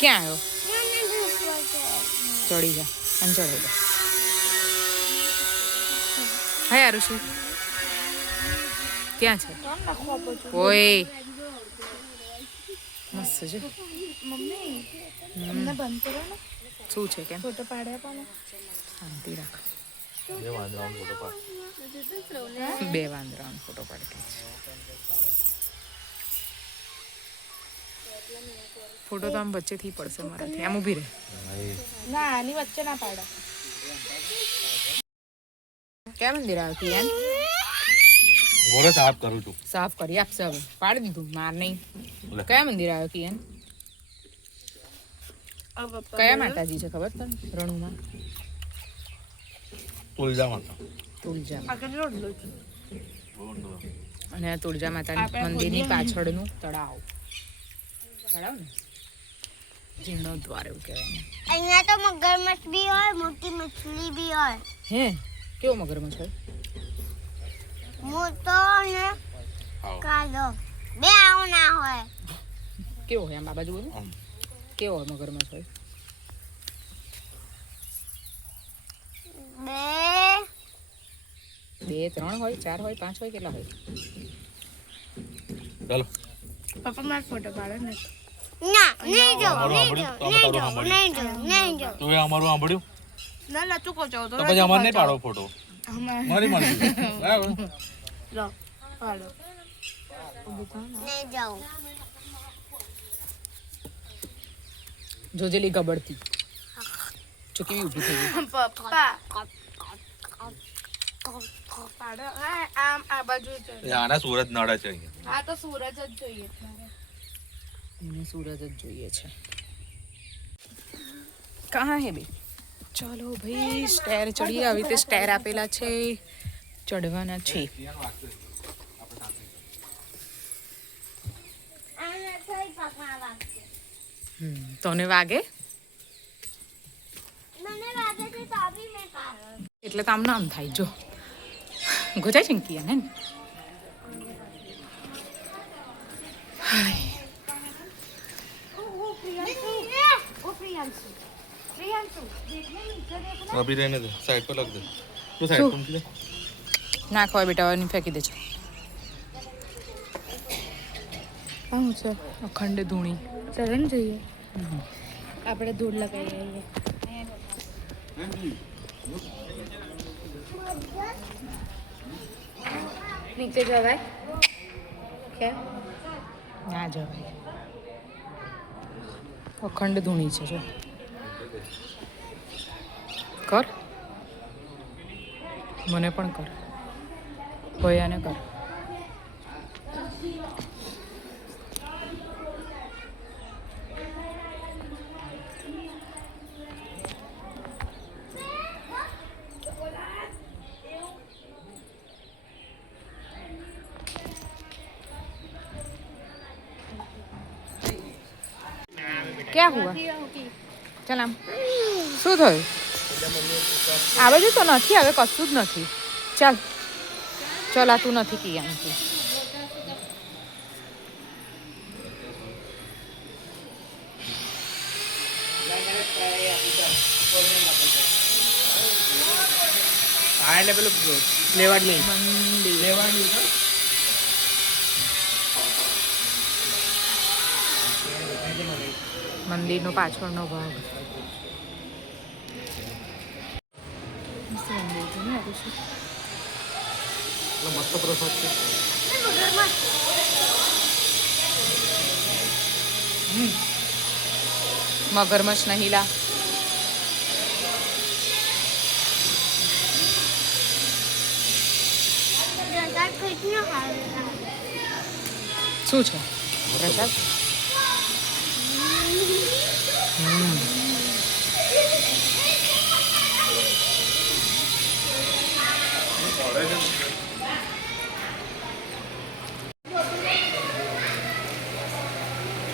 ક્યાં આવ્યો? ચડી જા અને ચડી જા. હા આરુષિ ક્યાં છે? ઓય મસ્ત છે. મમ્મી અમને બંધ કરો ને. શું છે કેમ? ફોટો પાડ્યા પણ શાંતિ રાખ. બે વાંદરાનો ફોટો પાડ. બે વાંદરાનો ફોટો પાડી. ફોટો તો આમ વચ્ચેથી પડશે મારાથી. આમ ઊભી રહે. ના આની વચ્ચે ના પાડો. ક્યાં મંદિર આવ્યું કિયાન? બોલો સાફ કરું છું. સાફ કરી આપશે હવે. પાડી દીધું માર નહીં. કયા મંદિર આવ્યો કિયાન? કયા માતાજી છે ખબર તને? રણુમાં તુલજા માતા. તુલજા. આગળ રોડ લો છું. અને આ તુલજા માતાના મંદિરની પાછળનું તળાવ. તળાવ ને જીર્ણોદ્વાર એવું કહેવાય. અહીંયા તો મગરમચ્છ બી હોય, મોટી મછલી બી હોય. હે કેવો મગરમચ્છ હોય? મોટો ને કાળો બે આવો ના હોય. કેવો હોય આમ આ બાજુ બોલો? કેવો હોય મગરમચ્છ હોય? બે ત્રણ હોય, ચાર હોય, પાંચ હોય, કેટલા હોય? ચાલો. પપ્પા મારો ફોટો પાડો ને. ના નહીં જો નહીં જો. તું અમારું સાંભળ્યું? ના લચુ કો ચાવ તો પછી અમારે નહીં પાડો ફોટો. મારી મરજી. લો પાડો. નહીં જાઉં. જોજેલી ગબડતી જો કેવી ઊભી થઈ ગઈ. પપ્પા પાડો. હા આમ આ બાજુ છે. આના સુરત નડે છે અહીંયા. હા તો સૂરજ જ જોઈએ. એને સૂરજ જ જોઈએ છે. કહા હે બે? ચાલો ભાઈ સ્ટેર ચડીએ. આવી રીતે સ્ટેર આપેલા છે, ચડવાના છે. તને વાગે? મને લાગે છે તો બી મેં પાડો. એટલે તો આમ નામ થાય જો ગોજાય છે ને કિયા ને. અભી રહેને દે, સાઈડ પર લગ દે. તું સાઈડ પર મૂકી દે. ના ખવાય બેટા, હવે ફેંકી દેજો. શું છે? અખંડ ધૂણી. ચાલો ને જોઈએ. આપણે ધૂળ લગાવી આવીએ. નીચે જવાય કેમ? ના જવાય. અખંડ ધૂણી છે જો. કર, મને પણ કર, ભયાને કર. ક્યાં હુઆ? ચાલ આમ. શું થયું? આવે છે તો નથી, હવે કશું જ નથી. ચાલ ચાલ, આ તું નથી કિયા નથી. હા એટલે પેલું લેવાડની મંદિરનો પાછળનો ભાગ. મસ્ત પ્રસાદ છે. મગરમચ્છ નહીં લા. શું છે પ્રસાદ?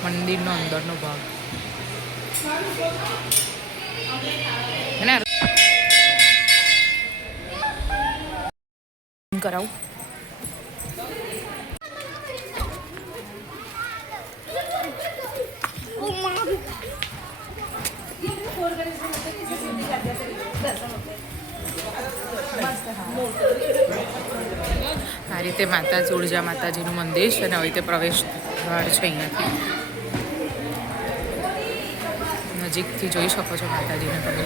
મંદિરનો અંદરનો ભાગ કરાવું. રીતે માતા જોડજા માતાજીનું મંદિર છે અને આવી રીતે પ્રવેશ દ્વાર છે અહીંયાથી નજીકથી જોઈ શકો છો માતાજીને તમે.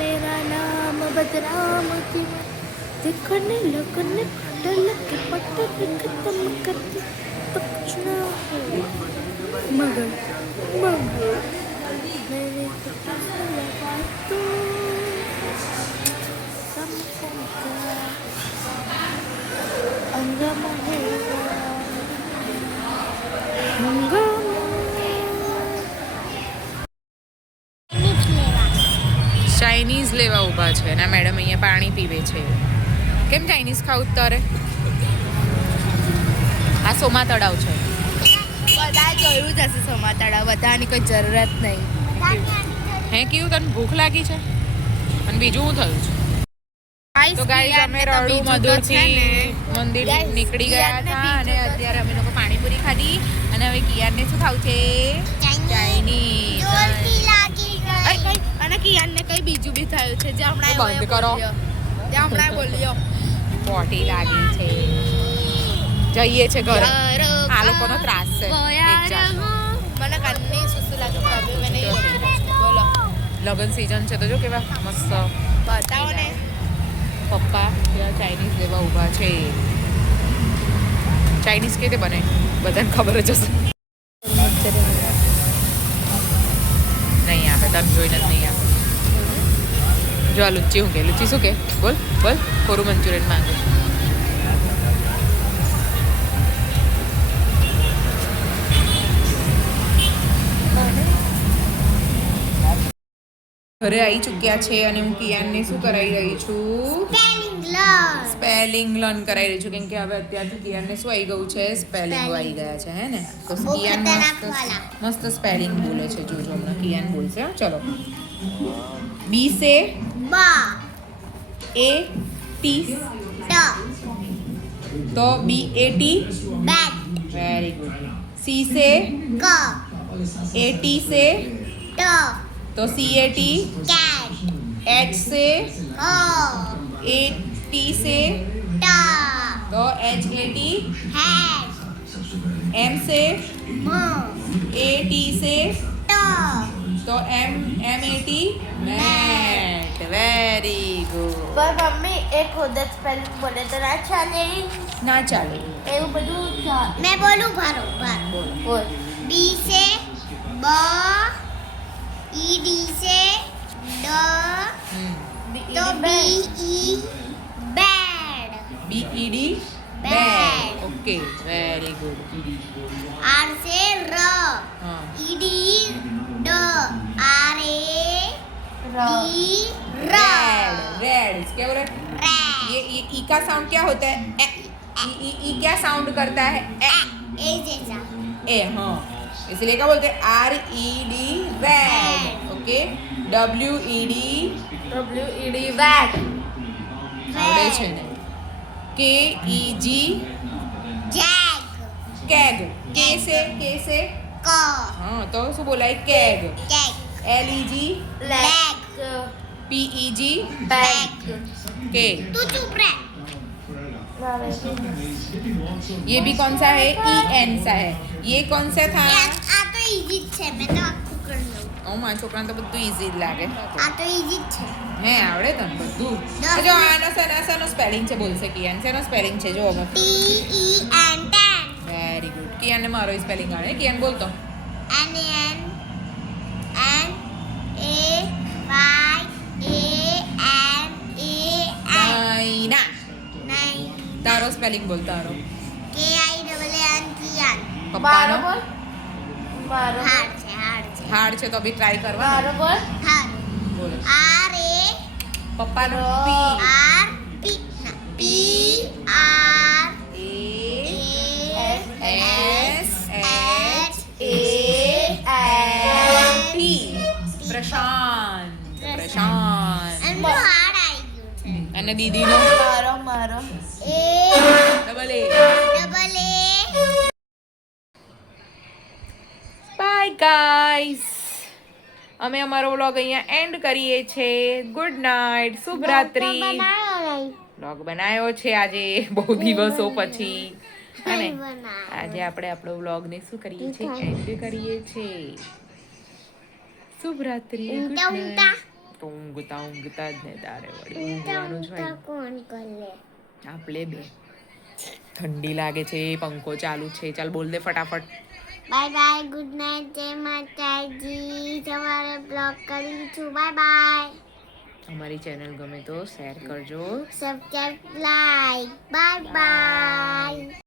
मेरा नाम बदनाम किया देखने लगने लग पट खत्म करती तो कुछ ना हो मगर मेरे तो अंगमा ચાઇનીઝ લેવા ઊભા છે અને મેડમ અહીંયા પાણી પીવે છે. કેમ ચાઇનીઝ ખાવું તારે? આ સોમા તળાવ છે. બધા જોયું જ હશે સોમા તળાવ, બધાની કોઈ જરૂરત નહીં. હે કેવું તને ભૂખ લાગી છે? અને બીજું શું થયું છે? તો ગાઈસ અમે રડું મધુરથી મંદિર નીકળી ગયા હતા અને અત્યારે અમે લોકો પાણીપુરી ખાધી અને હવે કિયાનને શું ખાવું છે? ચાઇનીઝ. અને કિયાનને કઈ બીજું બી થયું છે જે હમણાં બંધ કરો. બોલ્યો પોટી લાગી છે. જઈએ છે ઘરે. આ લોકોનો ત્રાસ છે એક જાતનો. મને કાનની સુસુ લાગે મને બોલો લગન સીઝન છે તો જો કેવા મસ્ત બતાવો ને. પપ્પા ત્યાં ચાઇનીઝ લેવા ઊભા છે. ચાઇનીઝ કેવી રીતે બને બધાને ખબર જ હશે. નહીં આવે તમે જોઈને જ નહીં આવે. જો આ લુચ્ચી શું કે લુચ્ચી શું કે બોલ બોલ કોરું મંચુરિયન માંગે. ઘરે આવી ચૂક્યા છે અને હું કિયાનને શું કરાવી રહી છું? સ્પેલિંગ લર્ન કરાવી રહી છું કેમ કે હવે અત્યારથી કિયાનને શું આવી ગયું છે? સ્પેલિંગ આવી ગયા છે હે ને. તો કિયાન મસ્ત સ્પેલિંગ બોલે છે. જોજો હમણાં કિયાન બોલશે. ચલો બી સે એ ટી તો બી એ ટી વેરી ગુડ. सी से ए टी से तो सी ए टी एच से ए टी से तो एच ए टी एम से ए टी से तो M M A T mat. Very good. पर मम्मी एक खुद જ સ્પેલિંગ બોલે તો ના ચાલે ના ચાલે એવું બધું मैं बोलूं बरोबर બોલ. बी से ब ई डी से ड तो B E bad B E D Bad. Bad. Okay very good. R से र हाँ ई डी ड आर ए डी र रेड. रेड क्या बोल रहे? रेड ये ई का साउंड क्या होता है? ए. ई क्या साउंड करता है? ए. ए जैसा ए हाँ इसलिए क्या बोलते हैं? R E D red. Okay W E D wet આવડે છે ને. के ई जी जैग कैग. के से क हाँ तो શું બોલાય? कैग. कैग एल ई जी ब्लैक पी ई जी બેક के. तू चुप रह ये भी कौन सा है? ई एन सा है. ये कौन सा था? आ तो इजी છે મેં તો આખું કરી લઉં ઓ મારા છોકરાને તો બધું ઈઝી જ લાગે. આ તો ઇઝી છે હે આવડે તને બધું? જો આનો શેનો સ્પેલિંગ છે બોલશે કિયાન. શેનો સ્પેલિંગ છે જો હવે. T E N tan very good. કિયાનને મારો સ્પેલિંગ આવડે. કિયાન બોલતો. N N N A Y A N A I નાઈના. 9 તારો સ્પેલિંગ બોલ તારો. K I double N Kiaan પપ્પાનો મારો હાર્ડ છે હાર્ડ છે તો બી ટ્રાય કરવા. બરોબર હાર્ડ બોલો R A પપ્પાનો P R P P R A S H A T Prashant Prashant and તો હાડ આવી ગયું છે. અને દીદીનો મારો મારો A double A double A bye guys અમે અમારો વ્લોગ અહીંયા એન્ડ કરીએ છીએ ગુડ નાઇટ શુભ રાત્રિ બનાયો નહીં વ્લોગ બનાવ્યો છે આજે બહુ દિવસો પછી અને બનાયો આજે આપણે આપણો વ્લોગને શું કરીએ છીએ એન્ડ કરીએ છીએ શુભ રાત્રિ ગુડ ઊંઘતા નાઇટ ઊંઘતા જ ને તારે વળી ઊંઘવાનું જ હોય કોણ કરે આપણે બે ઠંડી લાગે છે પંખો ચાલુ છે ચાલ બોલ દે ફટાફટ બાય બાય ગુડ નાઇટ જય માતાજી સવારે બ્લોગ કરીશું બાય બાય અમારી ચેનલ ગમે તો શેર કરજો સબસ્ક્રાઇબ લાઈક બાય બાય